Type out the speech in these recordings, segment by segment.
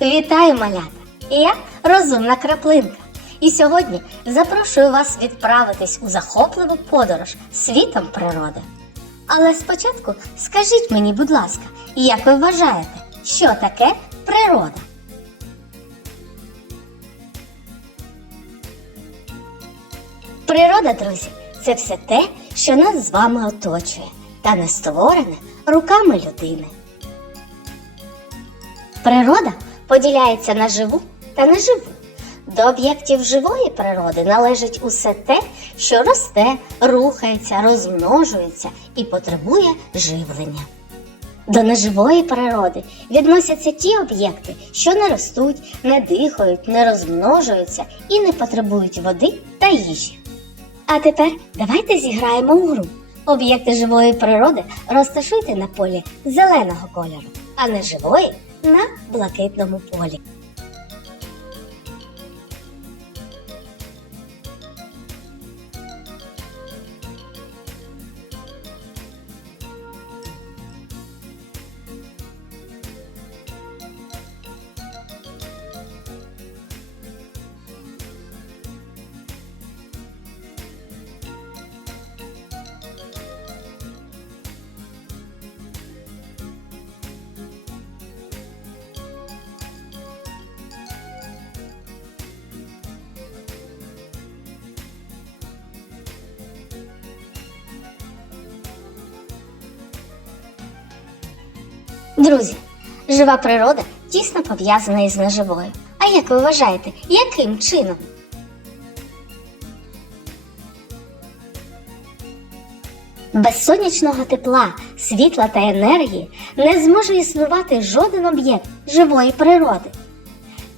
Вітаю, малята! Я розумна краплинка. І сьогодні запрошую вас відправитись у захопливу подорож світом природи. Але спочатку скажіть мені, будь ласка, як ви вважаєте, що таке природа? Природа, друзі, це все те, що нас з вами оточує, та не створене руками людини. Природа поділяється на живу та неживу. До об'єктів живої природи належить усе те, що росте, рухається, розмножується і потребує живлення. До неживої природи відносяться ті об'єкти, що не ростуть, не дихають, не розмножуються і не потребують води та їжі. А тепер давайте зіграємо у гру. Об'єкти живої природи розташуйте на полі зеленого кольору, а не живої на блакитному полі. Друзі, жива природа тісно пов'язана із неживою. А як ви вважаєте, яким чином? Без сонячного тепла, світла та енергії не зможе існувати жоден об'єкт живої природи.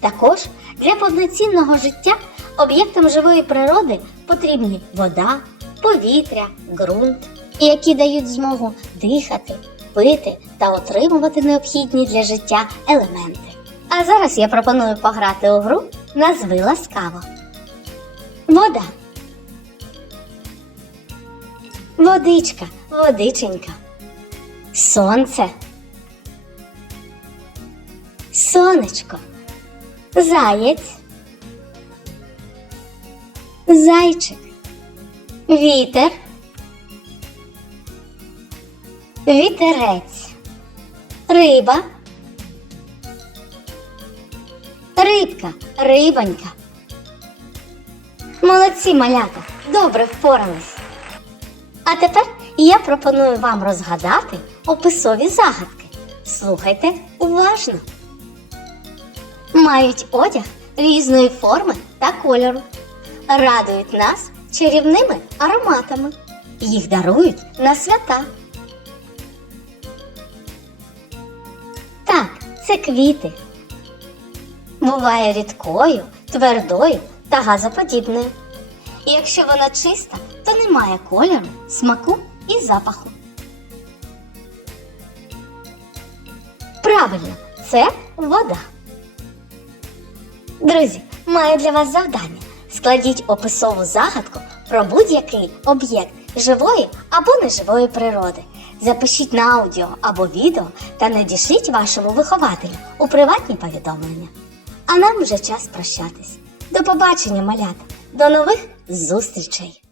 Також для повноцінного життя об'єктам живої природи потрібні вода, повітря, ґрунт, які дають змогу дихати, пити та отримувати необхідні для життя елементи. А зараз я пропоную пограти у гру Назви ласкаво. Вода. Водичка, водиченька. Сонце. Сонечко. Заєць. Зайчик. Вітер. Вітерець. Риба. Рибка, рибонька. Молодці малята, добре впорались. А тепер я пропоную вам розгадати описові загадки. Слухайте уважно. Мають одяг різної форми та кольору. Радують нас чарівними ароматами. Їх дарують на свята. Це квіти. Буває рідкою, твердою та газоподібною. І якщо вона чиста, то немає кольору, смаку і запаху. Правильно, це вода. Друзі, маю для вас завдання. Складіть описову загадку про будь-який об'єкт живої або неживої природи. Запишіть на аудіо або відео та надішліть вашому вихователю у приватні повідомлення. А нам вже час прощатись. До побачення, малята! До нових зустрічей!